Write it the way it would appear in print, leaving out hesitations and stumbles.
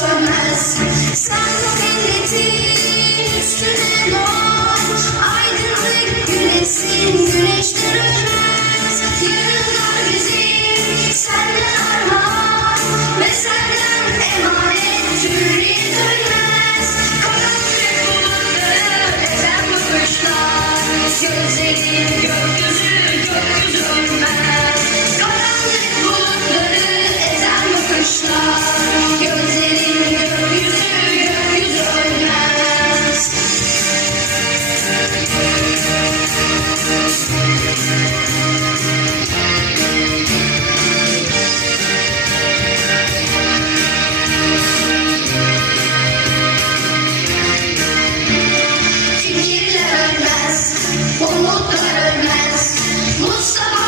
sönmez. Sen bu milletin üstüne doğ. Aydınlık güneşsin, güneşler ölmez. Yarınlar bizim senden armağan ve senden emanet hürriyet ölmez. Karanlık bulutları ezen bakışlar, gözlerin gökyüzü, gökyüzü ölmez. Karanlık bulutları ezen bakışlar, gözlerin gökyüzü, gökyüzü ölmez. Fikirler ölmez, umutlar ölmez. Mustafa